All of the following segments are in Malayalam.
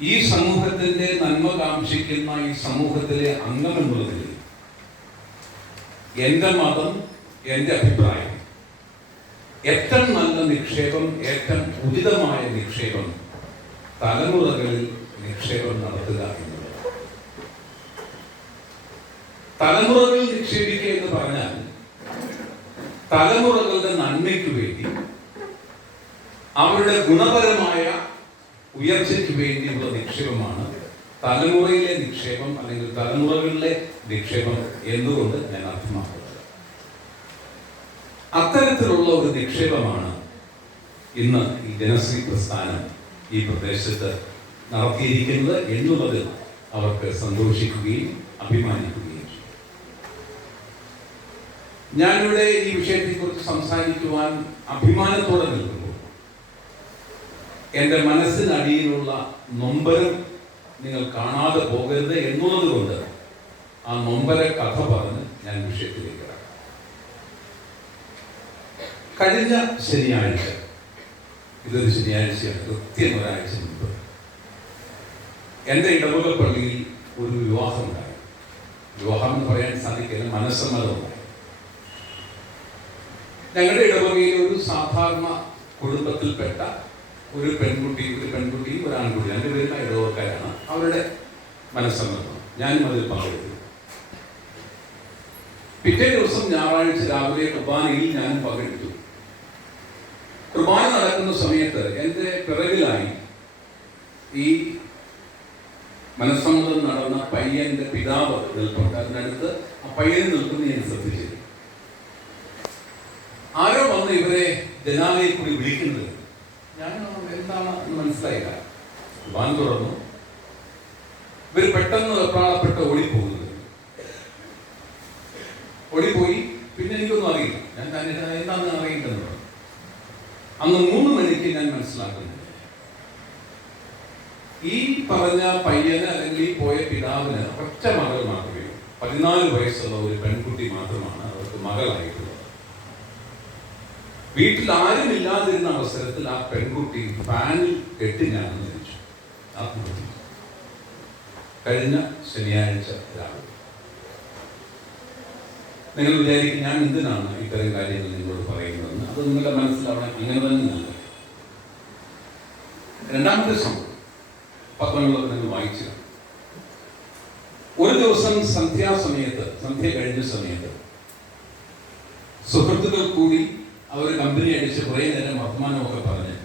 ഈ സമൂഹത്തിന്റെ നന്മ കാക്ഷിക്കുന്ന ഈ സമൂഹത്തിലെ അംഗമെന്നുള്ളതിൽ എന്റെ മതം എന്റെ അഭിപ്രായം. ഏറ്റവും നല്ല നിക്ഷേപം ഏറ്റവും ഉചിതമായ നിക്ഷേപം തലമുറകളിൽ നിക്ഷേപം നടത്തുക എന്നുള്ളത്. തലമുറകളിൽ നിക്ഷേപിക്കുക എന്ന് പറഞ്ഞാൽ തലമുറകളുടെ നന്മയ്ക്ക് വേണ്ടി അവരുടെ ഗുണപരമായ ഉയർച്ചയ്ക്ക് വേണ്ടിയുള്ള നിക്ഷേപമാണ് തലമുറയിലെ നിക്ഷേപം അല്ലെങ്കിൽ തലമുറകളിലെ നിക്ഷേപം എന്നുകൊണ്ട് ഞാൻ അർത്ഥമാക്കുന്നത്? അത്തരത്തിലുള്ള ഒരു നിക്ഷേപമാണ് ഇന്ന് ഈ ജനശ്രീ പ്രസ്ഥാനം ഈ പ്രദേശത്ത് നടത്തിയിരിക്കുന്നത് എന്നുള്ളതിൽ അവർക്ക് സന്തോഷിക്കുകയും അഭിമാനിക്കുകയും ഞാനിവിടെ ഈ വിഷയത്തെക്കുറിച്ച് സംസാരിക്കുവാൻ അഭിമാനത്തോടെ നിൽക്കുമ്പോൾ എന്റെ മനസ്സിനടിയിലുള്ള നൊമ്പരം നിങ്ങൾ കാണാതെ പോകരുത് എന്നുള്ളത് കൊണ്ട് ആ നൊമ്പര കഥ പറഞ്ഞ് ഞാൻ വിഷയത്തിലേക്ക് കിടക്കാം. കഴിഞ്ഞ ശനിയാഴ്ച ഇതൊരു ശനിയാഴ്ചയാണ് കൃത്യം ഒരാഴ്ച മുമ്പ് എന്റെ ഇടവക പള്ളിയിൽ ഒരു വിവാഹം ഉണ്ടായി. വിവാഹം എന്ന് പറയാൻ സാധിക്കില്ല മനസ്സമ്മതമുണ്ടായി ഞങ്ങളുടെ ഇടവകയിൽ ഒരു സാധാരണ കുടുംബത്തിൽപ്പെട്ട ഒരു പെൺകുട്ടി ഒരു പെൺകുട്ടി ഒരു ആൺകുട്ടി രണ്ടുപേരും ഇടവക്കാരാണ് അവരുടെ മനസ്സമ്മർദ്ദം. ഞാനും അതിൽ പങ്കെടുത്തു. പിറ്റേ ദിവസം ഞായറാഴ്ച രാവിലെ കുർബാനയിൽ ഞാനും പങ്കെടുത്തു. കുർബാന നടക്കുന്ന സമയത്ത് എന്റെ പിറകിലായി ഈ മനസ്സമ്മതം നടന്ന പയ്യന്റെ പിതാവ് നിൽപ്പുണ്ട്. അതിനടുത്ത് ആ പയ്യൻ നിൽക്കുന്ന ഞാൻ ശ്രദ്ധിച്ചു ആരോ വന്ന് ഇവരെ ജനാലയിൽ കൂടി വിളിക്കുന്നത് ഞാൻ എന്താണ് മനസ്സിലായില്ല. വാൻ തുറന്നു. ഇവർ പെട്ടെന്ന് വെപ്രാളപ്പെട്ട് ഓടിപ്പോകുന്നത്. ഓടിപ്പോയി. പിന്നെ എനിക്കൊന്നും അറിയില്ല. ഞാൻ തന്നെ എന്താണെന്ന് അറിയില്ലെന്ന് പറഞ്ഞു. അന്ന് മൂന്ന് മണിക്ക് ഞാൻ മനസ്സിലാക്കുന്നു. ഈ പറഞ്ഞ പയ്യന് അല്ലെങ്കിൽ പോയ പിതാവിന് ഒറ്റ മകൾ മാത്രമേ. പതിനാല് വയസ്സുള്ള ഒരു പെൺകുട്ടി മാത്രമാണ് അവർക്ക് മകളായിട്ടുള്ളത്. വീട്ടിൽ ആരും ഇല്ലാതിരുന്ന അവസരത്തിൽ ആ പെൺകുട്ടി ഫാനിൽ കെട്ടി ഞാൻ മരിച്ചു ആത്മഹത്യ. കഴിഞ്ഞ ശനിയാഴ്ച രാവിലെ. നിങ്ങൾ വിചാരിക്കും ഞാൻ എന്തിനാണ് ഇത്തരം കാര്യങ്ങൾ നിങ്ങളോട് പറയുന്നതെന്ന്. അത് നിങ്ങളുടെ മനസ്സിലാവണം. അങ്ങനെ തന്നെ നല്ല രണ്ടാമത്തെ സംഭവം. പത്രങ്ങളൊക്കെ നിങ്ങൾ വായിച്ചു ഒരു ദിവസം സന്ധ്യാസമയത്ത് സന്ധ്യ കഴിഞ്ഞ സമയത്ത് സുഹൃത്തുക്കൾ കൂടി അവർ കമ്പനി അടിച്ച് കുറേ നേരം വർത്തമാനമൊക്കെ പറഞ്ഞു.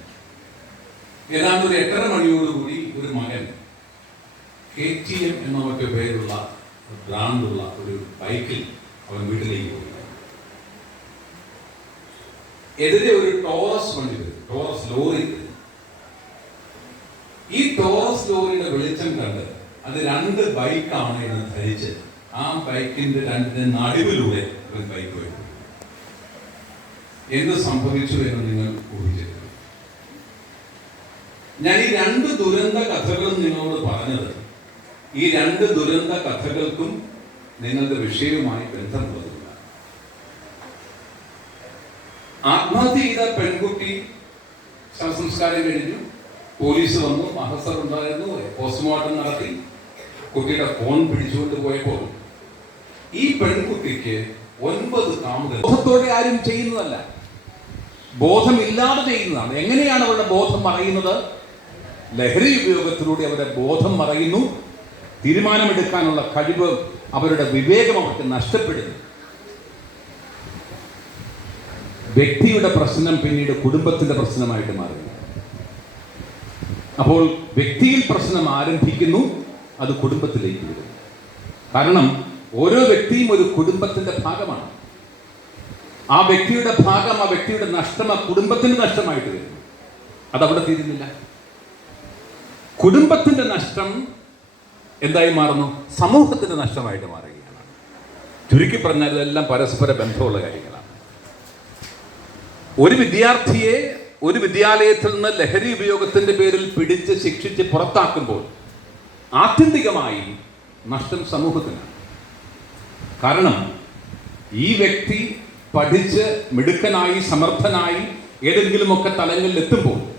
ഏതാണ്ട് ഒരു എട്ടര മണിയോടുകൂടി ഒരു മകൻ കെ ടി എം എന്ന മറ്റു പേരുള്ള ബ്രാൻഡുള്ള ഒരു ബൈക്കിൽ അവൻ വീട്ടിലേക്ക് പോയി എതിരെ ഒരു ടോറസ് വണ്ടി വരും ടോറസ് ലോറി ഈ ടോറസ് ലോറിയുടെ വെളിച്ചം കണ്ട് അത് രണ്ട് ബൈക്കാണ് എന്ന് ധരിച്ച് ആ ബൈക്കിന്റെ രണ്ടിന്റെ നടുവിലൂടെ ഒരു ബൈക്ക് വരും എന്ത് സംഭവിച്ചു എന്ന് നിങ്ങൾ ഊഹിച്ചിട്ടുണ്ട് ഞാൻ ഈ രണ്ട് ദുരന്ത കഥകളും നിങ്ങളോട് പറഞ്ഞത് ഈ രണ്ട് ദുരന്ത കഥകൾക്കും നിങ്ങളുടെ വിഷയവുമായി ബന്ധമുള്ളതില്ല ആത്മഹത്യ ചെയ്ത പെൺകുട്ടി ശവസംസ്കാരം കഴിഞ്ഞു. പോലീസ് വന്നു മഹസർ ഉണ്ടായിരുന്നു പോസ്റ്റ്മോർട്ടം നടത്തി. കുട്ടിയുടെ ഫോൺ പിടിച്ചുകൊണ്ട് പോയപ്പോൾ ഈ പെൺകുട്ടിക്ക് ഒൻപത് കാമുകൾ ആരും ചെയ്യുന്നതല്ല. ബോധമില്ലാതെ ചെയ്യുന്നതാണ്. എങ്ങനെയാണ് അവരുടെ ബോധം മറയുന്നത്? ലഹരി ഉപയോഗത്തിലൂടെ അവരുടെ ബോധം മറയുന്നു. തീരുമാനമെടുക്കാനുള്ള കഴിവ് അവരുടെ വിവേകം അവർക്ക് നഷ്ടപ്പെടുന്നു. വ്യക്തിയുടെ പ്രശ്നം പിന്നീട് കുടുംബത്തിന്റെ പ്രശ്നമായിട്ട് മാറുന്നു. അപ്പോൾ വ്യക്തിയിൽ പ്രശ്നം ആരംഭിക്കുന്നു അത് കുടുംബത്തിലേക്ക് വരുന്നു കാരണം ഓരോ വ്യക്തിയും ഒരു കുടുംബത്തിന്റെ ഭാഗമാണ്. ആ വ്യക്തിയുടെ ഭാഗം ആ വ്യക്തിയുടെ നഷ്ടം ആ കുടുംബത്തിന് നഷ്ടമായിട്ട് വരും. അതവിടെ തീരുന്നില്ല. കുടുംബത്തിന്റെ നഷ്ടം എന്തായി മാറുന്നു? സമൂഹത്തിന്റെ നഷ്ടമായിട്ട് മാറുകയാണ്. ചുരുക്കി പറഞ്ഞാൽ ഇതെല്ലാം പരസ്പര ബന്ധമുള്ള കാര്യങ്ങളാണ്. ഒരു വിദ്യാർത്ഥിയെ ഒരു വിദ്യാലയത്തിൽ നിന്ന് ലഹരി ഉപയോഗത്തിന്റെ പേരിൽ പിടിച്ച് ശിക്ഷിച്ച് പുറത്താക്കുമ്പോൾ ആത്യന്തികമായി നഷ്ടം സമൂഹത്തിനാണ്. കാരണം ഈ വ്യക്തി പഠിച്ച് മിടുക്കനായി സമർത്ഥനായി ഏതെങ്കിലുമൊക്കെ തലങ്ങളിൽ എത്തുമ്പോൾ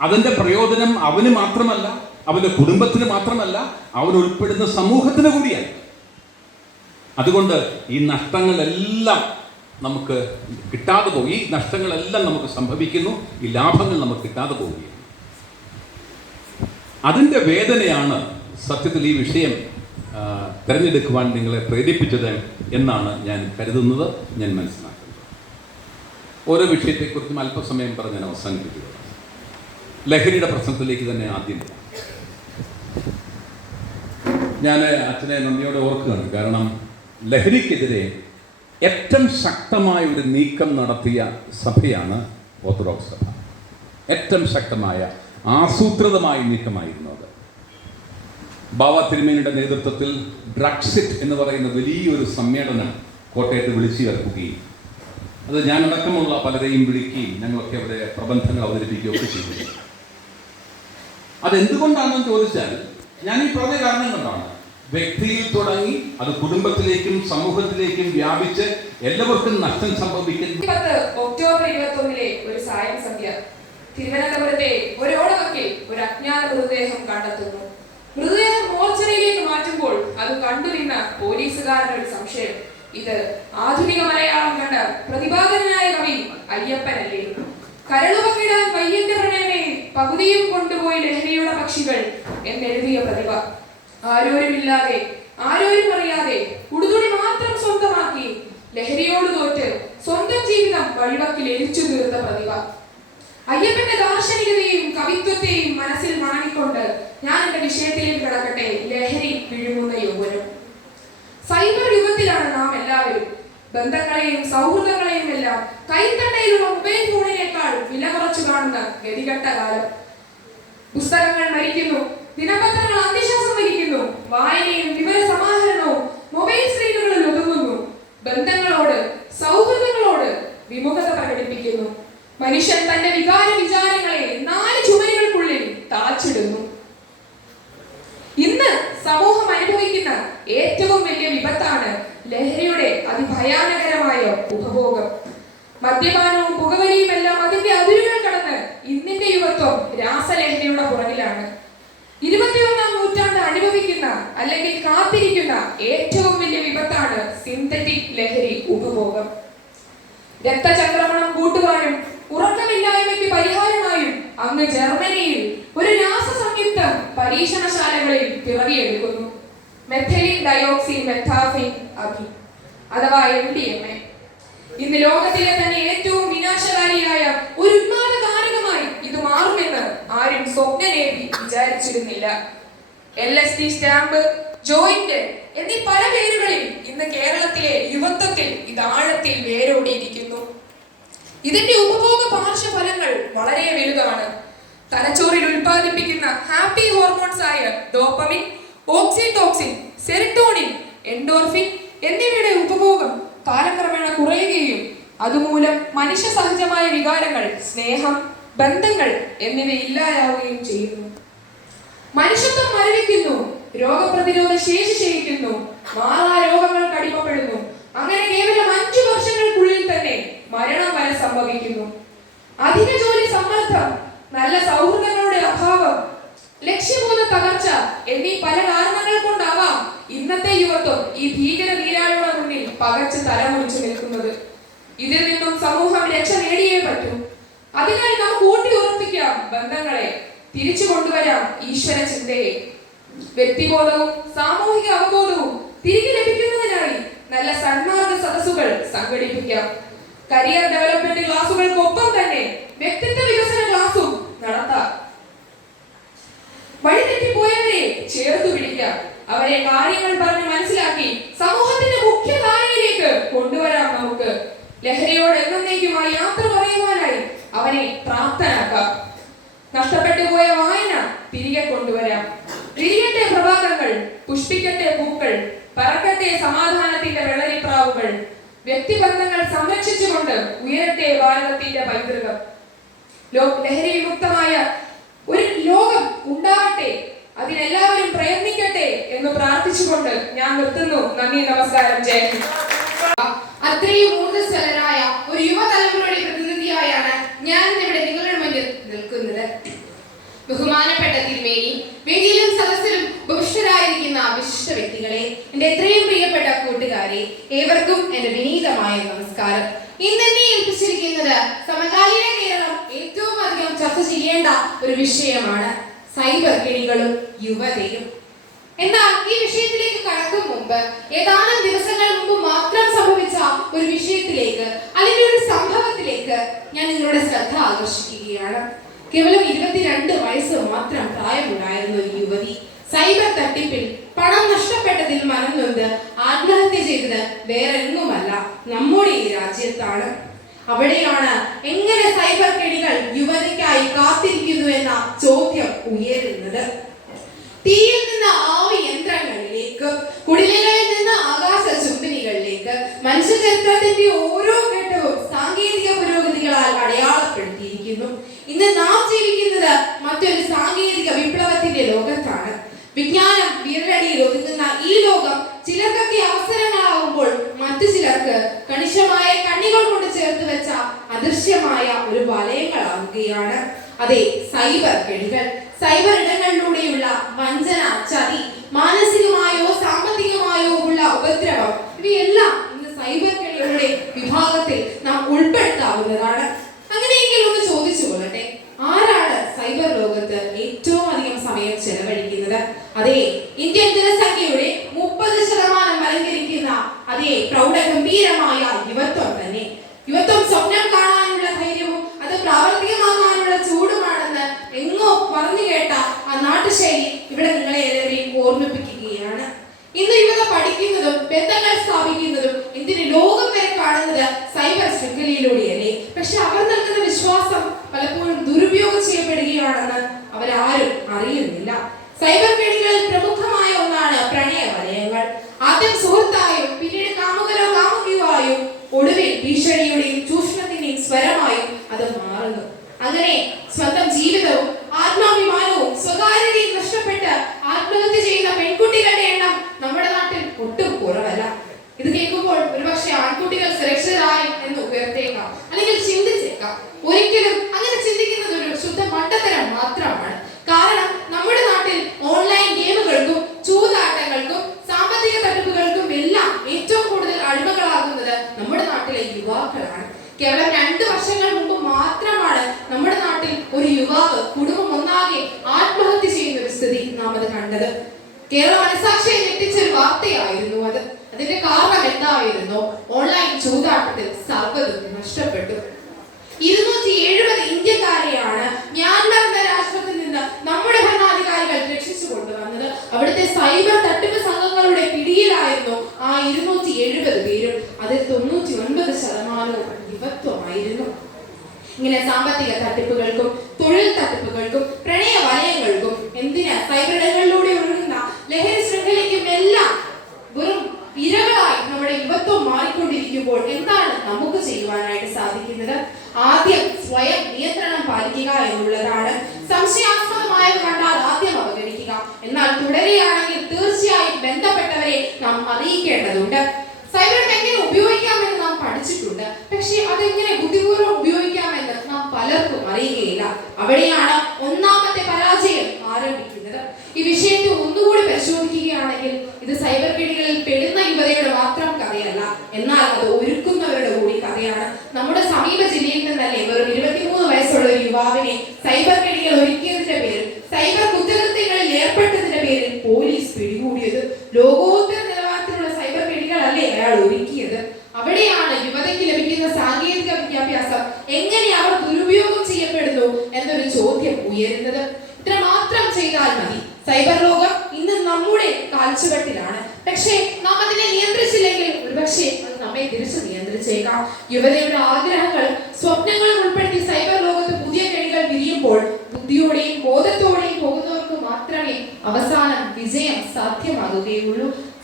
അതിന്റെ പ്രയോജനം അവന് മാത്രമല്ല അവന്റെ കുടുംബത്തിന് മാത്രമല്ല അവൻ ഉൾപ്പെടുന്ന സമൂഹത്തിന് കൂടിയാണ്. അതുകൊണ്ട് ഈ നഷ്ടങ്ങളെല്ലാം നമുക്ക് കിട്ടാതെ പോകും. ഈ നഷ്ടങ്ങളെല്ലാം നമുക്ക് സംഭവിക്കുന്നു ഈ ലാഭങ്ങൾ നമുക്ക് കിട്ടാതെ പോവുകയാണ്. അതിന്റെ വേദനയാണ് സത്യത്തിൽ ഈ വിഷയം തിരഞ്ഞെടുക്കുവാൻ നിങ്ങളെ പ്രേരിപ്പിച്ചത് എന്നാണ് ഞാൻ കരുതുന്നത് ഞാൻ മനസ്സിലാക്കുന്നത് ഓരോ വിഷയത്തെക്കുറിച്ചും അല്പസമയം പറഞ്ഞ് ഞാൻ അവസാനിപ്പിക്കുക. ലഹരിയുടെ പ്രശ്നത്തിലേക്ക് തന്നെ ആദ്യം ഞാൻ അച്ഛനെ നന്ദിയോടെ ഓർക്കുകയാണ്. കാരണം ലഹരിക്കെതിരെ ഏറ്റവും ശക്തമായ ഒരു നീക്കം നടത്തിയ സഭയാണ് ഓർത്തഡോക്സ് സഭ. ഏറ്റവും ശക്തമായ ആസൂത്രിതമായ നീക്കമായിരുന്നു അത്. ബാബ തിരുമേനിയുടെ നേതൃത്വത്തിൽ ഡ്രഗ്സിറ്റ് എന്ന് പറയുന്ന വലിയൊരു സമ്മേളനം കോട്ടയത്ത് വിളിച്ചു ചേർക്കുകയും അത് ഞാനടക്കമുള്ള പലരെയും വിളിക്കുകയും ഞങ്ങളൊക്കെ അവിടെ പ്രബന്ധങ്ങൾ അവതരിപ്പിക്കുകയും ഒക്കെ ചെയ്തു. അതെന്തുകൊണ്ടാണെന്ന് ചോദിച്ചാൽ ഞാൻ ഈ പറഞ്ഞ കാരണം കൊണ്ടാണ്. വ്യക്തിയിൽ തുടങ്ങി അത് കുടുംബത്തിലേക്കും സമൂഹത്തിലേക്കും വ്യാപിച്ച് എല്ലാവർക്കും നഷ്ടം സംഭവിക്കുന്നു ഒക്ടോബർ ഇരുപത്തി ഒരു സായം സന്ധ്യ. തിരുവനന്തപുരത്തെ ഒരോടകത്തിൽ ഒരു അജ്ഞാത മൃതദേഹം കണ്ടെത്തുന്നു. മൃതദേഹം മോർച്ചറിയിലേക്ക് അത് അത് കണ്ടുനിന്ന പോലീസുകാരുടെ ഒരു സംശയം. ഇത് ആധുനിക മലയാളം കണ്ട പ്രതിപാദനായ കവി അയ്യപ്പനല്ലേ? കരളുവക്കിടാൻ പയ്യന്റെ പ്രണയമേ പകുതിയും കൊണ്ടുപോയി ലഹരിയുടെ പക്ഷികൾ എന്നെഴുതിയ പ്രതിഭ. ആരോരുമില്ലാതെ ആരോരും അറിയാതെ ഉടുതുണി മാത്രം സ്വന്തമാക്കി ലഹരിയോട് തോറ്റ് സ്വന്തം ജീവിതം വഴിവക്കിൽ എരിച്ചു തീർത്ത പ്രതിഭ. അയ്യപ്പന്റെ ദാർശനികതയും കവിത്വത്തെയും മനസ്സിൽ മാണിക്കൊണ്ട് ഞാൻ എന്റെ വിഷയത്തിലേക്ക് കിടക്കട്ടെ ലഹരി വിഴുങ്ങുന്ന യൗവനം. സൈബർ യുഗത്തിലാണ് നാം എല്ലാവരും. ബന്ധങ്ങളെയും സൗഹൃദങ്ങളെയും എല്ലാം കൈത്തണ്ടയിലുള്ള മൊബൈൽ ഫോണിനേക്കാൾ വില കുറച്ചു കാണുന്ന ഗതികെട്ട കാലം. പുസ്തകങ്ങൾ മരിക്കുന്നു ദിനപത്രങ്ങൾ അന്തിശ്വാസം വരിക്കുന്നു വായനയും വിവര സമാഹരണവും മൊബൈൽ സ്ക്രീനുകളിൽ ഒതുങ്ങുന്നു. ബന്ധങ്ങളോട് സൗഹൃദങ്ങളോട് വിമുഖത പ്രകടിപ്പിക്കുന്നു. മനുഷ്യൻ തന്റെ വികാര വിചാരങ്ങളെ നാല് ചുമരുകൾക്കുള്ളിൽ താച്ചിടുന്നു. ഇന്ന് സമൂഹം അനുഭവിക്കുന്ന ഏറ്റവും വലിയ വിപത്താണ് ലഹരിയുടെ അതിഭയാനകരമായ ഉപഭോഗം. മദ്യപാനവും പുകവലിയും എല്ലാം അതിന്റെ അതിരുകൾ കടന്ന് ഇന്നിന്റെ യുവത്വം രാസലഹരിയുടെ പുറകിലാണ്. ഇരുപത്തിയൊന്നാം നൂറ്റാണ്ട് അനുഭവിക്കുന്ന അല്ലെങ്കിൽ കാത്തിരിക്കുന്ന ഏറ്റവും വലിയ വിപത്താണ് സിന്തറ്റിക് ലഹരി ഉപഭോഗം. രക്തചംക്രമണം ജർമ്മനിയിൽ ഒരു രാസസംയുക്തം പരീക്ഷണശാലകളിൽ പിറവിയെടുക്കുന്നു. മെഥലിൻ ഡയോക്സിൻ മെഥാഫിൻ അഭി അഥവാ എം ഡി എം എ ഇന്ന് ലോകത്തിലെ തന്നെ ഏറ്റവും വിനാശകാരിയായ ഒരു ഉന്മാദ കാരകമായി ഇത് മാറുമെന്ന് ആരും സ്വപ്നനേവി വിചാരിച്ചിരുന്നില്ല. L S T stamp joint എന്നീ പല പേരുകളിൽ ഇന്ന് കേരളത്തിലെ യുവത്വത്തിൽ ഇത് ആഴത്തിൽ വേരോടിയിരിക്കുന്നു. ഇതിന്റെ ഉപഭോഗ പാർശ്വഫലങ്ങൾ വളരെ വലുതാണ്. തലച്ചോറിൽ ഉൽപ്പാദിപ്പിക്കുന്ന ഹാപ്പി ഹോർമോൺസ് ആയ ഡോപ്പമിൻ ഓക്സിടോക്സിൻ സെറിട്ടോണിൻ എൻഡോർഫിൻ എന്നിവയുടെ ഉപഭോഗം കാലക്രമേണ കുറയുകയും അതുമൂലം മനുഷ്യ സഹജമായ വികാരങ്ങൾ സ്നേഹം ബന്ധങ്ങൾ എന്നിവ ഇല്ലാതാവുകയും ചെയ്യുന്നു. മനുഷ്യത്വം മരവിക്കുന്നു രോഗപ്രതിരോധ ശേഷി ക്ഷയിക്കുന്നു മാറാ രോഗങ്ങൾ കടിമപ്പെടുന്നു അങ്ങനെ കേവലം അഞ്ചു വർഷങ്ങൾക്കുള്ളിൽ തന്നെ മരണം വരെ സംഭവിക്കുന്നു. അധിക ജോലി സമ്മർദ്ദം നല്ല സൗഹൃദങ്ങളുടെ അഭാവം ലക്ഷ്യബോധ തകർച്ച എന്നീ പല കാരണങ്ങൾ കൊണ്ടാവാം ഇന്നത്തെ യുവത്വം ഈ ഭീകര നീരാളിയുടെ മുന്നിൽ പകച്ച് തലമുറിച്ചു നിൽക്കുന്നത്. ഇതിൽ നിന്നും സമൂഹം രക്ഷ നേടിയേ പറ്റൂ. അതിനായി നമുക്ക് ഊട്ടി ഉറപ്പിക്കാം ബന്ധങ്ങളെ. തിരിച്ചു കൊണ്ടുവരാം ഈശ്വര ചിന്തയെ. വ്യക്തിബോധവും സാമൂഹിക അവബോധവും തിരികെ ലഭിക്കുന്നതിനായി നല്ല സന്മാർഗ സദസ്സുകൾ സംഘടിപ്പിക്കാം. കരിയർ ഡെവലപ്മെന്റ് ക്ലാസുകൾക്കൊപ്പം തന്നെ വ്യക്തിത്വ വികസന ക്ലാസും നടത്താം വഴിതെറ്റിപ്പോയവരെ ചേർത്തു പിടിക്കാം അവരെ കാര്യങ്ങൾ പറഞ്ഞ് മനസ്സിലാക്കി സമൂഹത്തിന്റെ മുഖ്യധാരയിലേക്ക് കൊണ്ടുവരാം നമുക്ക്. ലഹരിയോട് എന്നേക്കുമായി യാത്ര പറയുവാനായി അവനെ പ്രാപ്തനാക്കാം. നഷ്ടപ്പെട്ടു പോയ വായന തിരികെ കൊണ്ടുവരാം. വിരിയട്ടെ പ്രഭാതങ്ങൾ പുഷ്പിക്കട്ടെ പൂക്കൾ പറക്കട്ടെ സമാധാനത്തിന്റെ വെള്ളരിപ്രാവുകൾ വ്യക്തിബന്ധങ്ങൾ സംരക്ഷിച്ചുകൊണ്ട് ഉയരട്ടെ ഭാരതത്തിന്റെ പൈതൃകം. ലോക ലഹരി മുക്തമായ ഒരു ലോകം ഉണ്ടാവട്ടെ അതിനെല്ലാവരും പ്രയത്നിക്കട്ടെ എന്ന് പ്രാർത്ഥിച്ചുകൊണ്ട് ഞാൻ നിർത്തുന്നു. നന്ദി നമസ്കാരം. ജയ അത്രയും ഊർജസ്വലരായ ഒരു യുവതലമുറയുടെ പ്രതിനിധിയായാണ് ഞാൻ ഇവിടെ നിങ്ങളുടെ മുന്നിൽ നിൽക്കുന്നത്. ബഹുമാനപ്പെട്ട തിരുമേനി വേദിയിലും സദസ്സിലും ബഹുഷ്ടരായിരിക്കുന്ന വിശിഷ്ട വ്യക്തികളെ എന്റെ എത്രയും പ്രിയപ്പെട്ട കൂട്ടുകാരെ ഏവർക്കും എന്റെ വിനീതമായ നമസ്കാരം. ഇന്ന് എന്നെ ഏൽപ്പിച്ചിരിക്കുന്നത് സമകാലീന കേരളം ഏറ്റവും അധികം ചർച്ച ചെയ്യേണ്ട ഒരു വിഷയമാണ്. സൈബർ കിളികളും യുവതയും. എന്നാൽ ഈ വിഷയത്തിലേക്ക് കടക്കും മുമ്പ് ഏതാനും ദിവസങ്ങൾ മുമ്പ് മാത്രം സംഭവിച്ച ഒരു വിഷയത്തിലേക്ക് അല്ലെങ്കിൽ ഒരു സംഭവത്തിലേക്ക് ഞാൻ നിങ്ങളുടെ ശ്രദ്ധ ആകർഷിക്കുകയാണ്. കേവലം ഇരുപത്തിരണ്ട് വയസ്സ് മാത്രം പ്രായമുണ്ടായിരുന്ന ഒരു യുവതി സൈബർ തട്ടിപ്പിൽ പണം നഷ്ടപ്പെട്ടതിൽ മനം ആത്മഹത്യ ചെയ്തത് വേറെങ്ങുമല്ല നമ്മുടെ ഈ രാജ്യത്താണ്. അവിടെയാണ് എങ്ങനെ സൈബർ കെണികൾ യുവതിക്കായി കാത്തിരിക്കുന്നു എന്ന ഉയരുന്നത് അതെ ഇന്ത്യൻ ജനസംഖ്യ അവിടുത്തെ സൈബർ തട്ടിപ്പ് സംഘങ്ങളുടെ പിടിയിലായിരുന്നു ആ ഇരുന്നൂറ്റി എഴുപത് പേരും. അതിൽ തൊണ്ണൂറ്റി ഒൻപത് ശതമാനവും യുവത്വമായിരുന്നു ഇങ്ങനെ സാമ്പത്തിക തട്ടിപ്പുകൾക്കും തൊഴിൽ തട്ടിപ്പുകൾക്കും പ്രണയ വലയങ്ങൾക്കും എന്തിനാ സൈബർ ഇടങ്ങളിലൂടെ ഒഴുകുന്ന ലഹരി ശൃംഖലയ്ക്കും എല്ലാം വെറും ഇരകളായി നമ്മുടെ യുവത്വം മാറിക്കൊണ്ടിരിക്കുമ്പോൾ എന്താണ് നമുക്ക് ചെയ്യുവാനായിട്ട് സാധിക്കുന്നത്? ആദ്യം സ്വയം നിയന്ത്രണം പാലിക്കുക എന്നുള്ളതാണ് എവിടെയാണെങ്കിൽ തീർച്ചയായും ബന്ധപ്പെട്ടവരെ നാം അറിയിക്കേണ്ടതുണ്ട്. സൈബർ ടെക് ഉപയോഗിക്കാമെന്ന് നാം പഠിച്ചിട്ടുണ്ട്. പക്ഷേ അതെങ്ങനെ ബുദ്ധിപൂർവം ഉപയോഗിക്കാമെന്ന് നാം പലർക്കും അറിയുകയില്ല. അവിടെയാണ് ഒന്നാമത്തെ പരാജയം ആരംഭിക്കുന്നത്. ഈ വിഷയത്തെ ഒന്നുകൂടി പരിശോധിക്കുകയാണെങ്കിൽ ഇത് സൈബർ കെണികളിൽ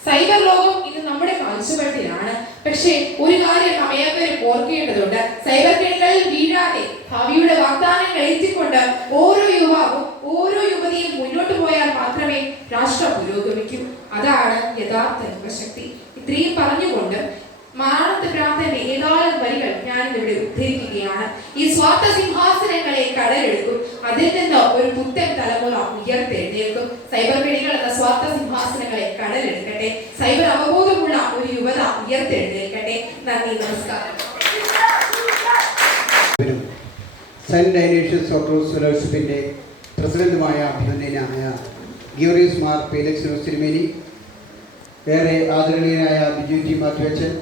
സൈബർ ലോകം ഇന്ന് നമ്മുടെ കാഴ്ചപ്പാടിലാണ്. പക്ഷേ ഒരു കാര്യം അമേവരും ഓർക്കേണ്ടതുണ്ട്. സൈബർ കിണങ്ങളിൽ വീഴാതെ ഭാവിയുടെ വാഗ്ദാനം എത്തിക്കൊണ്ട് ഓരോ യുവാവും ഓരോ യുവതിയും മുന്നോട്ട് പോയാൽ മാത്രമേ രാഷ്ട്രം പുരോഗമിക്കൂ. അതാണ് യഥാർത്ഥ യുവശക്തി ഇത്രയും പറഞ്ഞുകൊണ്ട് മാറത്ത് പ്രാർത്ഥന ഏതാനും വരികൾ ഞാൻ ഇവിടെ ഉദ്ധരിക്കുകയാണ്. ഈ സ്വാർത്ഥ സിംഹാസനങ്ങളെ കടലെടുക്കും. അതിൽ നിന്ന് ഒരു പുത്തൻ തലമുറ ഉയർത്തെഴുന്നേൽക്കും. സൈബർ പേടികൾ എന്ന സ്വാർത്ഥ സിംഹാസനങ്ങളെ കടലെടുക്കട്ടെ. സൈബർ അവബോധമുള്ള ഒരു യുവത ഉയർത്തെഴുന്നേൽക്കട്ടെ. നന്ദി നമസ്കാരം. സെന്റ് ഡൈനേഷ്യസ് ഓട്ടോസ് ഫെലോഷിപ്പിന്റെ പ്രസിഡന്റുമായ അഭിനന്ദനായ ഗ്യൂറിയസ് മാർ ഫീലക്സ് സിനിമേനി വേറെ ആദരണീയനായ ബിജു ജി മാത്യുവച്ചൻ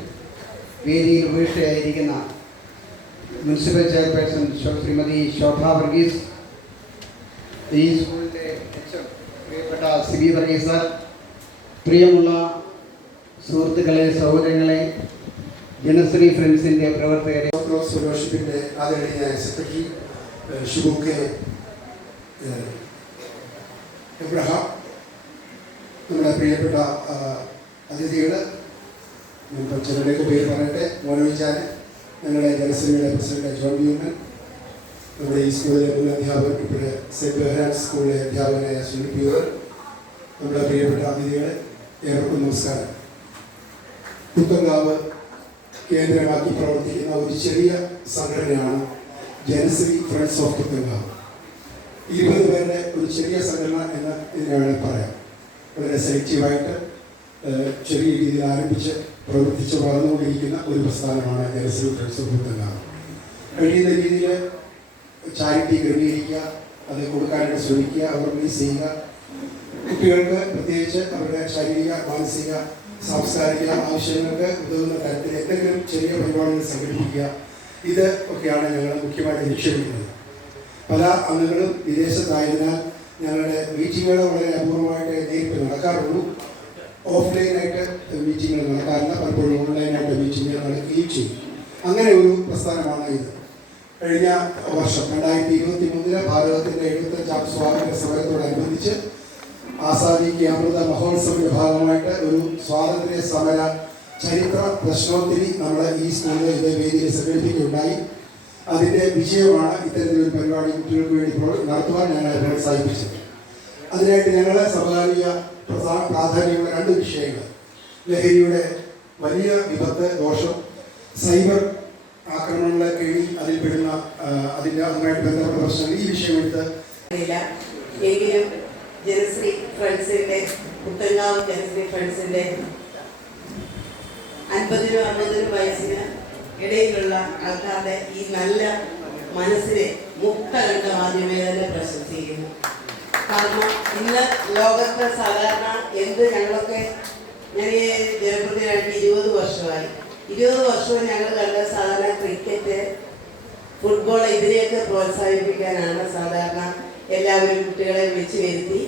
വേദിയിൽ ഉപേക്ഷയായിരിക്കുന്ന മുനിസിപ്പൽ ചെയർപേഴ്സൺ ശ്രീമതി ശോഭ വർഗീസ്. ഈ സ്കൂളിന്റെ എച്ച് പ്രിയപ്പെട്ട സിബി വർഗീസ് സാർ പ്രിയമുള്ള സുഹൃത്തുക്കളെ സഹോദരങ്ങളെ ജനശ്രീ ഫ്രണ്ട്സിന്റെ പ്രവർത്തകരെ. ഓർത്തഡോക്സ് ഫെലോഷിപ്പിന്റെ ആദരണീയനായ സെക്രട്ടറി ഷിബു കെ എബ്രഹാം. നമ്മുടെ പ്രിയപ്പെട്ട അതിഥികൾ ഇപ്പം ചിലരുടെയൊക്കെ പേര് പറയട്ടെ. മോനോവിച്ചാൻ ഞങ്ങളുടെ ജനസേനയുടെ പ്രസിഡന്റ് ജോൺ ബ്യൂമൻ നമ്മുടെ ഈ സ്കൂളിലെ മുൻ അധ്യാപകർ ഇപ്പോഴെ സെന്റ് ബെഹ്റാൻ സ്കൂളിലെ അധ്യാപകനായ സുനിൽ നമ്മുടെ പ്രിയപ്പെട്ട അതിഥികളെ ഏവർക്കും നമസ്കാരം. പുത്തങ്കാവ് കേന്ദ്രമാക്കി പ്രവർത്തിക്കുന്ന ഒരു ചെറിയ സംഘടനയാണ് ജനശ്രീ ഫ്രണ്ട്സ് ഓഫ് പുത്തങ്കാവ് ഇരുപത് പേരുടെ ഒരു ചെറിയ സംഘടന എന്ന് ഇതിനെ വേണമെങ്കിൽ പറയാം. വളരെ സെലക്റ്റീവായിട്ട് ചെറിയ രീതിയിൽ ആരംഭിച്ച് പ്രവർത്തിച്ച് വളർന്നുകൊണ്ടിരിക്കുന്ന ഒരു പ്രസ്ഥാനമാണ് ജനശ്രീ ഫ്രണ്ട്സ് ഓഫ് പുത്തങ്കാവ് കഴിയുന്ന രീതിയിൽ ചാരിറ്റി ക്രമീകരിക്കുക അത് കൊടുക്കാനായിട്ട് ശ്രമിക്കുക ഓർഗനൈസ് ചെയ്യുക. കുട്ടികൾക്ക് പ്രത്യേകിച്ച് അവരുടെ ശാരീരിക മാനസിക സാംസ്കാരിക ആവശ്യങ്ങൾക്ക് ഉതകുന്ന തരത്തിൽ എന്തെങ്കിലും ചെറിയ പരിപാടികൾ സംഘടിപ്പിക്കുക. ഇത് ഒക്കെയാണ് ഞങ്ങൾ മുഖ്യമായിട്ട് ലക്ഷ്യമിടുന്നത്. പല അംഗങ്ങളും വിദേശത്തായതിനാൽ ഞങ്ങളുടെ മീറ്റിങ്ങുകൾ വളരെ അപൂർവമായിട്ട് നേരിട്ട് നടക്കാറുള്ളൂ. ഓഫ്ലൈനായിട്ട് മീറ്റിങ്ങുകൾ നടക്കാറില്ല പലപ്പോഴും ഓൺലൈനായിട്ട് മീറ്റിങ്ങുകൾ നടക്കുകയും ചെയ്യും. അങ്ങനെ ഒരു പ്രസ്ഥാനമാണ് ഇത്. കഴിഞ്ഞ വർഷം രണ്ടായിരത്തി ഇരുപത്തി മൂന്നിലെ ഭാരതത്തിന്റെ എഴുപത്തഞ്ചാം സ്വാതന്ത്ര്യ സമരത്തോടനുബന്ധിച്ച് ആസാദി കി അമൃത മഹോത്സവിന്റെ ഭാഗമായിട്ട് ഒരു സ്വാതന്ത്ര്യ സമര ചരിത്ര പ്രശ്നോത്തിരി നമ്മൾ ഈ സ്കൂളിൽ ഇതേ വേദിയിൽ സംഘടിപ്പിക്കുകയുണ്ടായി. അതിന്റെ വിജയമാണ് ഇത്തരത്തിലൊരു പരിപാടി കുട്ടികൾക്ക് വേണ്ടി നടത്തുവാൻ ഞങ്ങളെ പ്രോത്സാഹിപ്പിച്ചത് അതിനായിട്ട് ഞങ്ങളെ സമകാലിക പ്രധാന പ്രാധാന്യമുള്ള രണ്ട് വിഷയങ്ങൾ. ലഹരിയുടെ വലിയ വിപത്ത് ദോഷം സൈബർ ആക്രമണങ്ങളെ കീഴിൽ അതിൽ പെടുന്ന ആ, അതിന്റെ അതുമായിട്ട് ബന്ധപ്പെട്ട പ്രശ്നങ്ങൾ. ഈ വിഷയമെടുത്ത് എങ്കിലും അൻപതിനും അറുപതിനും വയസ്സിന് ഇടയിലുള്ള ആൾക്കാരുടെ ഈ നല്ല മനസ്സിനെ മുക്ത കണ്ട് ആദ്യമേ തന്നെ പ്രശംസിക്കുന്നു. കാരണം ഇന്ന് ലോകത്ത് സാധാരണ എന്ത് ഞങ്ങളൊക്കെ ഞാൻ ഈ ജനപ്രതിനിധിയായിട്ട് ഇരുപത് വർഷമായി. ഇരുപത് വർഷവും ഞങ്ങൾ കണ്ട സാധാരണ ക്രിക്കറ്റ് ഫുട്ബോൾ ഇതിനെയൊക്കെ പ്രോത്സാഹിപ്പിക്കാനാണ് സാധാരണ എല്ലാവരും കുട്ടികളെ വിളിച്ചു വരുത്തി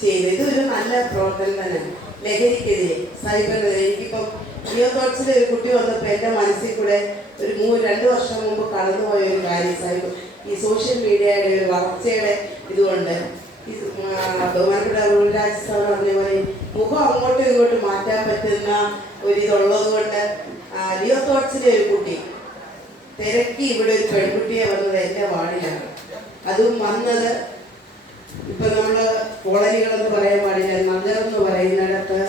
ചെയ്യുന്നത് ഇതൊരു നല്ല പ്രവർത്തനം തന്നെ ലഹരിക്കെതിരെ സൈബറിനെതിരെ എനിക്കിപ്പം ജിയോ തോട്ട്സിലെ ഒരു കുട്ടി വന്നപ്പോൾ എന്റെ മനസ്സിൽ കൂടെ ഒരു മൂ രണ്ട് വർഷം മുമ്പ് കടന്നുപോയ ഒരു കാര്യം സൈബർ ഈ സോഷ്യൽ മീഡിയയുടെ ഒരു വളർച്ചയുടെ ഇതുകൊണ്ട് ബഹുമാനപ്പെട്ട റൂൽരാജ് സാർ പറഞ്ഞ പോലെ മുഖം അങ്ങോട്ടും ഇങ്ങോട്ടും മാറ്റാൻ പറ്റുന്ന ഒരു ഇതുള്ളത് കൊണ്ട് ലിയോ തോട്ട്സിലെ ഒരു കുട്ടി തിരക്കി ഇവിടെ ഒരു പെൺകുട്ടിയെ വന്നത് എന്റെ വാർഡിലാണ് അതും വന്നത് ഇപ്പൊ നമ്മൾ കോളനികളെന്ന് പറയാൻ പാടില്ല നഗരം എന്ന് പറയുന്നിടത്ത്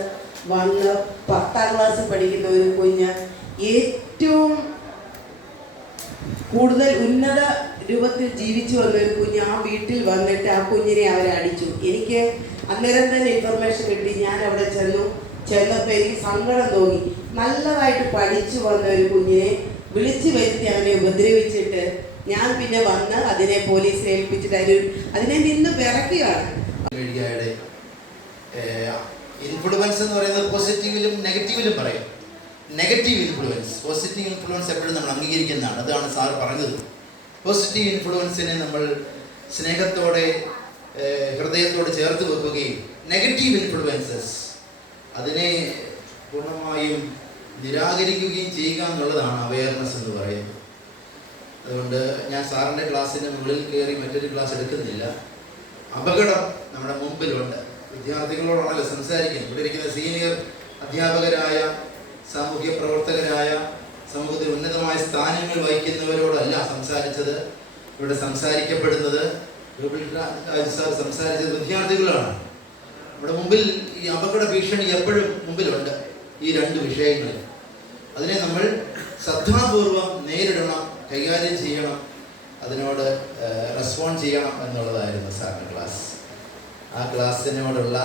വന്ന് പത്താം ക്ലാസ് പഠിക്കുന്ന ഒരു കുഞ്ഞ് ഏറ്റവും കൂടുതൽ ഉന്നത രൂപത്തിൽ ജീവിച്ചു വന്ന ഒരു കുഞ്ഞ് ആ വീട്ടിൽ വന്നിട്ട് ആ കുഞ്ഞിനെ അവരടിച്ചു എനിക്ക് അന്നേരം തന്നെ ഇൻഫർമേഷൻ കിട്ടി. ഞാൻ അവിടെ ചെന്നു. ചെന്നപ്പോൾ എനിക്ക് സങ്കടം തോന്നി. നല്ലതായിട്ട് പഠിച്ചു വന്ന ഒരു കുഞ്ഞിനെ വിളിച്ചു വരുത്തി അവനെ ഉപദ്രവിച്ചിട്ട് ഞാൻ പിന്നെ വന്ന് അതിനെ പോലീസിൽ ഏൽപ്പിച്ചിട്ട് അതിന് അതിനെ നിന്ന് പിറക്കുകയാണ് മീഡിയയുടെ ഇൻഫ്ലുവൻസ് എന്ന് പറയുന്നത് പോസിറ്റീവിലും നെഗറ്റീവിലും പറയും. നെഗറ്റീവ് ഇൻഫ്ലുവൻസ് പോസിറ്റീവ് ഇൻഫ്ലുവൻസ് എപ്പോഴും നമ്മൾ അംഗീകരിക്കുന്നതാണ്. അതാണ് സാർ പറഞ്ഞത്. പോസിറ്റീവ് ഇൻഫ്ലുവൻസിനെ നമ്മൾ സ്നേഹത്തോടെ ഹൃദയത്തോട് ചേർത്ത് വെക്കുകയും നെഗറ്റീവ് ഇൻഫ്ലുവൻസസ് അതിനെ പൂർണമായും നിരാകരിക്കുകയും ചെയ്യുക എന്നുള്ളതാണ് അവയർനെസ് എന്ന് പറയുന്നത്. അതുകൊണ്ട് ഞാൻ സാറിന്റെ ക്ലാസ്സിന് മുകളിൽ കയറി മറ്റൊരു ക്ലാസ് എടുക്കുന്നില്ല. അപകടം നമ്മുടെ മുമ്പിലുണ്ട്. വിദ്യാർത്ഥികളോടാണല്ലോ സംസാരിക്കുന്നത്. ഇവിടെ ഇരിക്കുന്ന സീനിയർ അധ്യാപകരായ സാമൂഹ്യ പ്രവർത്തകരായ സമൂഹത്തിൽ ഉന്നതമായ സ്ഥാനങ്ങൾ വഹിക്കുന്നവരോടല്ല സംസാരിച്ചത്. ഇവിടെ സംസാരിക്കപ്പെടുന്നത് സാർ സംസാരിച്ചത് വിദ്യാർത്ഥികളാണ്. നമ്മുടെ മുമ്പിൽ ഈ അപകട ഭീഷണി എപ്പോഴും മുമ്പിലുണ്ട്. ഈ രണ്ട് വിഷയങ്ങൾ അതിനെ നമ്മൾ ശ്രദ്ധാപൂർവം നേരിടണം കൈകാര്യം ചെയ്യണം അതിനോട് റെസ്പോണ്ട് ചെയ്യണം എന്നുള്ളതായിരുന്നു സാറിന്റെ ക്ലാസ്. ആ ക്ലാസ്സിനോടുള്ള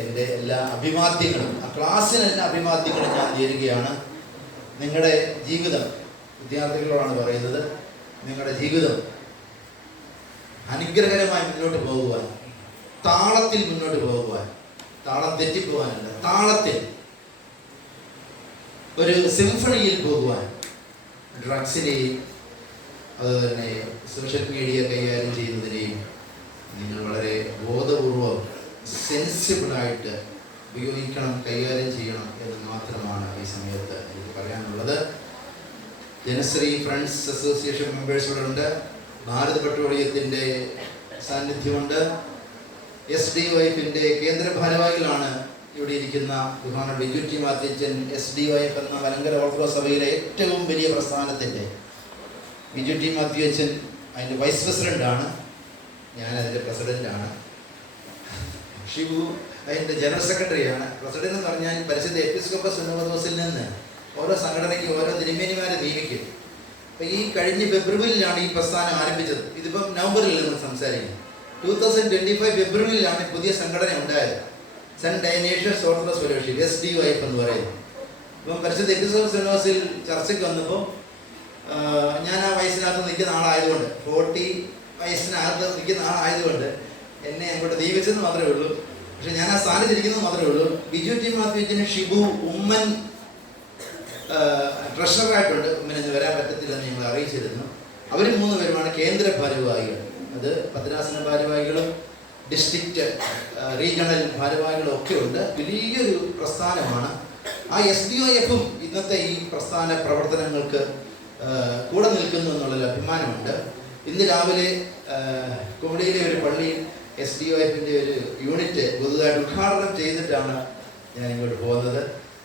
എന്റെ എല്ലാ അഭിവാദ്യങ്ങളും ആ ക്ലാസ്സിന് എല്ലാ അഭിവാദ്യങ്ങളും ഞാൻ നേരുകയാണ്. നിങ്ങളുടെ ജീവിതം വിദ്യാർത്ഥികളോടാണ് പറയുന്നത് നിങ്ങളുടെ ജീവിതം അനുഗ്രഹകരമായി മുന്നോട്ട് പോകുവാൻ താളത്തിൽ മുന്നോട്ട് പോകുവാൻ താളം തെറ്റിപ്പോവാനല്ല താളത്തിൽ ഒരു സിംഫണിയിൽ പോകുവാൻ ഡ്രഗ്സിനെയും അതുപോലെ തന്നെ സോഷ്യൽ മീഡിയ കൈകാര്യം ചെയ്യുന്നതിനെയും നിങ്ങൾ വളരെ ബോധപൂർവം സെൻസിബിളായിട്ട് ഉപയോഗിക്കണം കൈകാര്യം ചെയ്യണം എന്ന് മാത്രമാണ് ഈ സമയത്ത് പറയാനുള്ളത്. ജനശ്രീ ഫ്രണ്ട്സ് അസോസിയേഷൻ മെമ്പേഴ്സ് ഇവിടെ ഉണ്ട്. ഭാരത് പെട്രോളിയത്തിന്റെ സാന്നിധ്യമുണ്ട്. എസ് ഡി വൈഫിന്റെ കേന്ദ്ര ഭാരവാഹികളാണ് ഇവിടെ ഇരിക്കുന്ന ബഹുമാന Biju T മാത്യച്ചൻ S D wife എന്ന മലങ്കര ഓർത്തഡോക്സ് സഭയിലെ ഏറ്റവും വലിയ പ്രസ്ഥാനത്തിന്റെ ബിജു ടി മാത്യു അച്ഛൻ അതിന്റെ വൈസ് പ്രസിഡന്റാണ് ഞാൻ അതിന്റെ പ്രസിഡന്റാണ് ഷിബു അതിന്റെ ജനറൽ സെക്രട്ടറിയാണ്. പ്രസിഡന്റ് എന്ന് പറഞ്ഞാൽ പരിശുദ്ധ എപ്പിസ്കോപ്പസ് സുനോദോസിൽ നിന്ന് ഓരോ സംഘടനയ്ക്ക് ഓരോ തിരുമേനിമാരെ നിയമിക്കും. അപ്പം ഈ കഴിഞ്ഞ ഫെബ്രുവരിയിലാണ് ഈ പ്രസ്ഥാനം ആരംഭിച്ചത്. ഇതിപ്പം നവംബറിൽ നമ്മൾ സംസാരിക്കുന്നത്. ടൂ തൗസൻഡ് ട്വന്റി ഫൈവ് ഫെബ്രുവരിയിലാണ് പുതിയ സംഘടന ഉണ്ടായത്. Saint Dionysius Orthodox fellowship S D wife എന്ന് പറയുന്നത്. ഇപ്പം പരിശുദ്ധ എപ്പിസോഡ് യൂണിവേഴ്സിൽ ചർച്ചയ്ക്ക് വന്നപ്പോൾ ഞാൻ ആ വയസ്സിനകത്ത് നിൽക്കുന്ന ആളായതുകൊണ്ട് ഫോർട്ടി വയസ്സിനകത്ത് നിൽക്കുന്ന ആളായതുകൊണ്ട് എന്നെ അങ്ങോട്ട് നിയമിച്ചെന്ന് മാത്രമേ ഉള്ളൂ. പക്ഷെ ഞാൻ ആ സ്ഥാനത്തിരിക്കുന്നത് മാത്രമേ ഉള്ളൂ. ബിജു ടി മാത്യുജിന് ഷിബു ഉമ്മൻ ട്രഷറായിട്ടുണ്ട് ഉമ്മൻ എന്ന് വരാൻ പറ്റത്തില്ലെന്ന് ഞങ്ങൾ അറിയിച്ചിരുന്നു. അവർ മൂന്ന് പേരുമാണ് കേന്ദ്ര ഭാരവാഹികൾ. അത് പത്രാസന ഭാരവാഹികളും ഡിസ്ട്രിക്റ്റ് റീജിയണൽ ഭാരവാഹികളും ഒക്കെ ഉണ്ട്. വലിയൊരു പ്രസ്ഥാനമാണ്. ആ എസ് ഡി ഒ എഫും ഇന്നത്തെ ഈ പ്രസ്ഥാന പ്രവർത്തനങ്ങൾക്ക് കൂടെ നിൽക്കുന്നു എന്നുള്ളൊരു അഭിമാനമുണ്ട്. ഇന്ന് രാവിലെ കോടിയിലെ ഒരു പള്ളിയിൽ എസ് ഡി ഒ എഫിന്റെ ഒരു യൂണിറ്റ് പുതുതായിട്ട് ഉദ്ഘാടനം ചെയ്തിട്ടാണ് ഞാൻ ഇങ്ങോട്ട് പോകുന്നത്.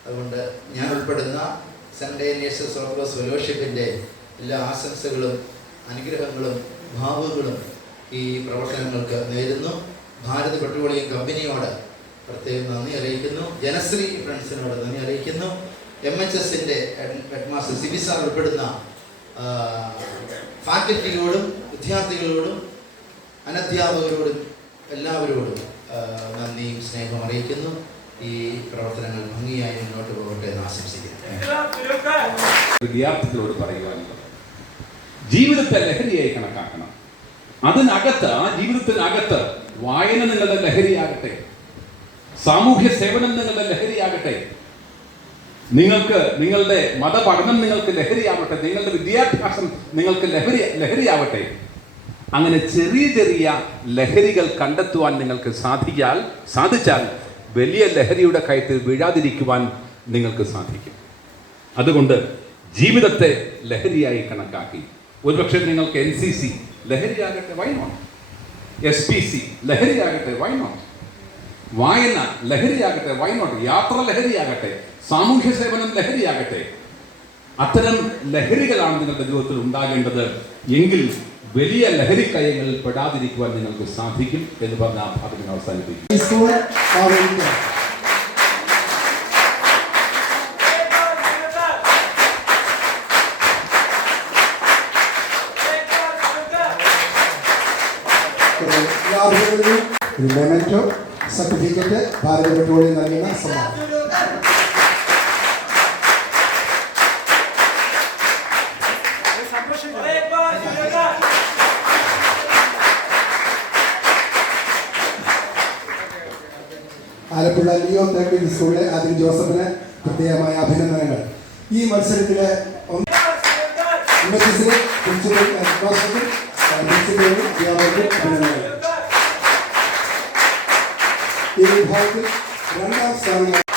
അതുകൊണ്ട് ഞാൻ ഉൾപ്പെടുന്ന സെന്റ് ഡേനിയേഴ്സസ് ഓർത്തഡോക്സ് ഫെലോഷിപ്പിന്റെ എല്ലാ ആശംസകളും അനുഗ്രഹങ്ങളും ഭാവുകളും ഈ പ്രവർത്തനങ്ങൾക്ക് നേരുന്നു. ഭാരത് പെട്രോളിയം കമ്പനിയോട് പ്രത്യേകം നന്ദി അറിയിക്കുന്നു. ജനശ്രീ ഫ്രണ്ട്സിനോട് നന്ദി അറിയിക്കുന്നു. എം എച്ച് എസിന്റെ ഹെഡ് മാസ്റ്റർ സിബി സാർ ഉൾപ്പെടുന്ന ഫാക്കൽറ്റികളോടും വിദ്യാർത്ഥികളോടും അനധ്യാപകരോടും എല്ലാവരോടും നന്ദിയും സ്നേഹവും അറിയിക്കുന്നു. ഈ പ്രവർത്തനങ്ങൾ ഭംഗിയായി മുന്നോട്ട് പോകട്ടെ എന്ന് ആശംസിക്കുന്നു. വിദ്യാർത്ഥികളോട് പറയുവാനുള്ളത് ജീവിതത്തെ ലഹരിയായി കണക്കാക്കണം. അതിനകത്ത് ആ ജീവിതത്തിനകത്ത് വായന നിങ്ങളുടെ ലഹരിയാകട്ടെ. സാമൂഹ്യ സേവനം നിങ്ങളുടെ ലഹരിയാകട്ടെ. നിങ്ങൾക്ക് നിങ്ങളുടെ മതപഠനം നിങ്ങൾക്ക് ലഹരിയാവട്ടെ. നിങ്ങളുടെ വിദ്യാഭ്യാസം നിങ്ങൾക്ക് ലഹരി ലഹരിയാവട്ടെ. അങ്ങനെ ചെറിയ ചെറിയ ലഹരികൾ കണ്ടെത്തുവാൻ നിങ്ങൾക്ക് സാധിച്ചാൽ സാധിച്ചാൽ വലിയ ലഹരിയുടെ കയത്തിൽ വീഴാതിരിക്കുവാൻ നിങ്ങൾക്ക് സാധിക്കും. അതുകൊണ്ട് ജീവിതത്തെ ലഹരിയായി കണക്കാക്കി. ഒരുപക്ഷെ നിങ്ങൾക്ക് N C C ലഹരിയാകട്ടെ why not S P C ലഹരിയാകട്ടെ why not വായന ലഹരിയാകട്ടെ വൈനോട്ട് യാത്ര ലഹരിയാകട്ടെ സാമൂഹ്യ സേവനം ലഹരിയാകട്ടെ. അത്തരം ലഹരികളാണ് നിങ്ങളുടെ ജീവിതത്തിൽ ഉണ്ടാകേണ്ടത്. എങ്കിൽ വലിയ ലഹരിക്കയങ്ങളിൽ പെടാതിരിക്കുവാൻ നിങ്ങൾക്ക് സാധിക്കും എന്ന് പറഞ്ഞ ആ ഭാഗത്തിന് അവസാനിപ്പിക്കും ഒരു മൊമെന്റോ സർട്ടിഫിക്കറ്റ് ഭാരത പെട്രോളിയം നൽകുന്ന സമ്മാനം. ആലപ്പുഴ ലിയോ തേർട്ടി സ്കൂളിലെ ആദ്യം ജോസഫിന് പ്രത്യേകമായ അഭിനന്ദനങ്ങൾ ഈ മത്സരത്തിലെ പ്രിൻസിപ്പൽ ജോസഫും പ്രിൻസിപ്പലും അധ്യാപകർക്കും അഭിനന്ദനങ്ങൾ ഈ വിഭാഗത്തിൽ രണ്ടാം സ്ഥാനം